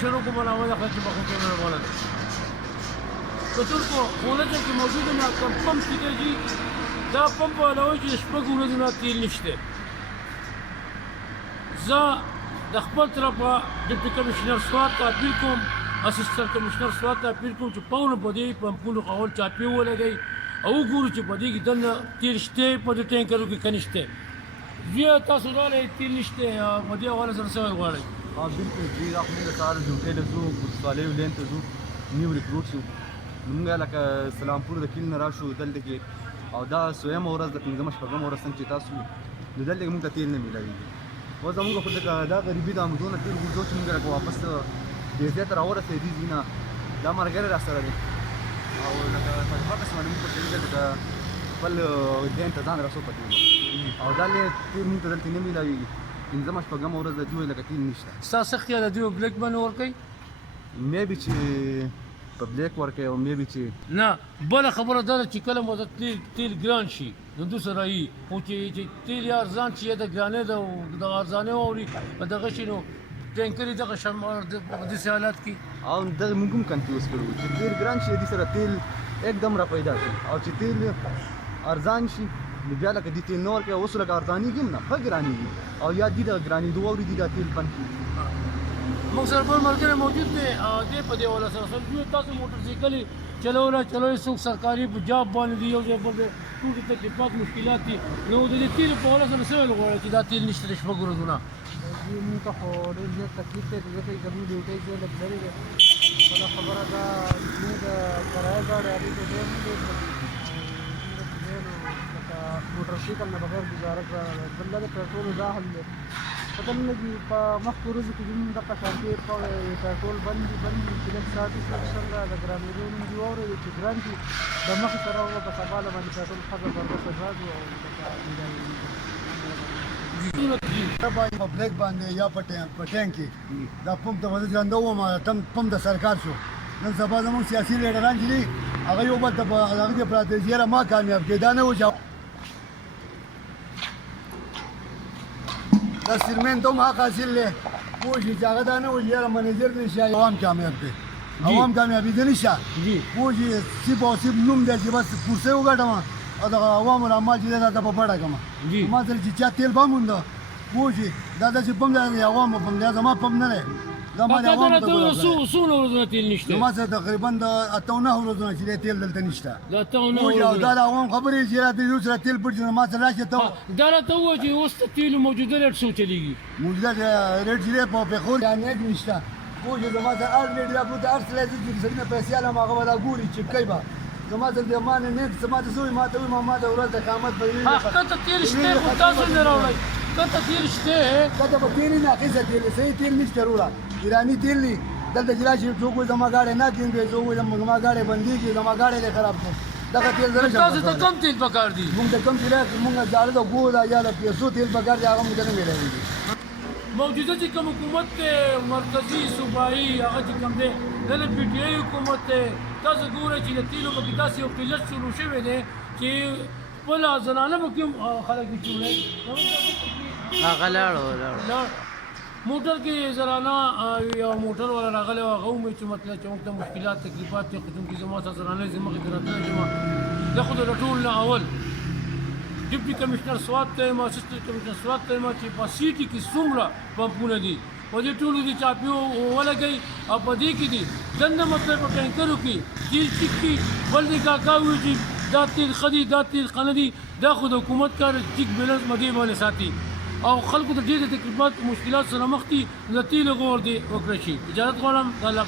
شروع کوم نه ولا خاطر په کوم نه ولا کتر کو ولته کې موجود نه کم کېږي دا پمپ علاوه چې شپږ ورځې نه تیل نشته زه د خپل طرفه ډیپټي کمشنر سوات ته اپیل کوم اسسټنټ کمشنر سوات ته اپیل کوم چې پاونه په دې پمپونو اول چاپی ولګي او ګورو چې په دې کې دنه تیل شته په دې ټینکرو کې کنيشته بیا تاسو دا تیل نشته په دې حواله سره څه غواړئ بالکل جی موږ د سهار ډیوټۍ له ځو پولیسوالۍ لین ته ځو نیو ریکروټ شو موږ لکه سلامپور د کیل نه راشو دلته کې او دا سویمه ورځ د پنځمه شپږمه ورځ څنګه چې تاسو نو دلته کې موږ ته تیل نه میلاویږي اوس زموږ خو دا غریبي د امدونه تیل غوښتو چې موږ لکه واپس دې ځای ته راورسېدي نه دا ملګری راسره دی او لکه په هغه قسمه موږ په دې لکه خپل ځان ته ځان راسو پاتې او دا تیل موږ ته دلته نه میلاویږي پنځمه شپږمه ورځ د دوی لکه تیل نشته ستاسو خیال د دوی بلیک باندې ورکوي مې به چې په بلیک ورکوي او مې به چې نه بله خبره دا ده چې کله مو د تیل ګران شي نو دوی سره یي خو چې تیل یا ارزان چې د ګرانۍ د ارزانۍ واوري په دغه شي نو ټینکر دغه شمار د داسې حالات کې او دغه موږ هم کنفیوز کړو چې تیل ګران شي دې سره تیل एकदम را پیدا شي او چې تیل ارزان شي نو بیا لکه دې تیل نه ورکوي اوس لکه ارزانېږي هم نه ښه ګرانېږي او یا دې د ګرانېدو واوري دې دا تیل بند کړي موږ سره بل ملګری موجود دی دې په دې حواله سره دوی تاسو موټرسایکل چلوي څوک سرکاري په جاب باندې دی یو ځای باندې ټولې تکلیفات مشکلات دي نو د دې تیل په حواله سره څه ویل غواړئ چې دا تیل نشته د شپږ ورځو نه موږ ته خو ډېر زیات تکلیف دی ځکه چې زموږ ډیوټۍ ځای لږ لرې دی بله خبره دا موږ د کرایه ګاډۍ هغې ته ډېر نه ډېر لګېږي لکه موټرسایکل نه بغیر ګزاره بل دا د پېټرولو دا حل دی پته نه لګي په مخکې ورځو کې زموږ دغه شانتې پېټرول بند دي چې لږ ساعتي څنګه د ګرانېدو نوم دي واورېدو چې ګران دي د مخې سره هغه په سبا له باندې پېټرول ښځه بربسه ځاځو او په بلیک باندې یا په ټینک کې دا پمپ ته وځي ځانده وم پمپ د سرکار شو نن سبا زموږ سیاسي لیډران چې دي هغه یو بل ته په هغه کې پراته دي یاره ما کامیاب کړې دا نه و چې دا سیرمنټ هم حق حاصل دی پوه شي چې هغه دا نه و چې یاره منیجر نه شي عوام کامیاب دی عوام کامیابېده نشته پوه شي سیب او سیب نوم دی چې بس کورسۍ وګټم او دغه عوامو العمال چې دی دا ته په بډه کړم ما سره چې چا تیل به مونده پوه شي دا داسې پمپ دی عوامو پمپ دی زما پمپ نه دی زما د عوامو ته څومره ورځونه تیل نشته زما سره تقریبا د 8 9 ورځونه چې دی تیل دلته نشته د 8 9 ورځونه دا د عوام خبرې چې راته یو سره تیل پټ ما سره راشي ته دا راته ووایه چې اوس د تیلو موجوده ریټ څو چلیږي موجوده ریټ چې دی په پېښور کې نیټ نشته پوه شي زما سره هر ریټ دا پروت هر څه لازم چې سړي نه پیسې علم هغه به دا ګوري چې کوي به زما سره د ما نه نیټ زما ته سوی ما ته وایي ما ته ورځ د قیامت په کته تیل شته خو تاسو نه راوړئ کته تیل شته کته به تیل نه اخیسته تیل صحیح تیل نشته وروړه ایراني تیل دی دلته چې راشي څوک وایي زما ګاډی نه کېږي څوک وایي زما ګاډی بندېږي زما ګاډی دی خراب شو دغه تیل زه نشم تاسو ته کم تیل پکار دي موږ ته کم تیل موږ زاړه د ګو دا یا د پیسو تیل پکار دي هغه موږ ته نه میلاویږي موجوده چې کوم حکومت دی مرکزي صوبایي هغه چې کوم دی د پی ټي آی حکومت دی تاسو ګورئ چې د تیلو پکې داسې یو قلت شروع شوی دی چې خپله زنانه پکې هم خلک جوړوي هغه لاړو موټر کې زنانه یو موټر والا راغلی و هغه ومویل چې مطلب چې موږ ته مشکلات تکلیفات دي خو چونکې زما سره زنانې زه مخې ته راتللی یم زه خو د ټول نه اول ډیپټي کمشنر سوات ته یم اسسټنټ کمشنر سوات ته یم چې په سیټي کې څومره پمپونه دي په دې ټولو دې چاپیو ولګوي او په دې کې دي دنده مطلب په ټینکرو کې تیل ټیک کي بل دې کاکا وایي چې دا تیل ښه دي دا تیل ښه نه دي دا خو د حکومت کار ټیک بیلنس مدې باندې ساتي او خلکو ته ډېرې تکلیفات مشکلات سره مخ دي د تیلو غور دې وکړی شي اجازت غواړم د الله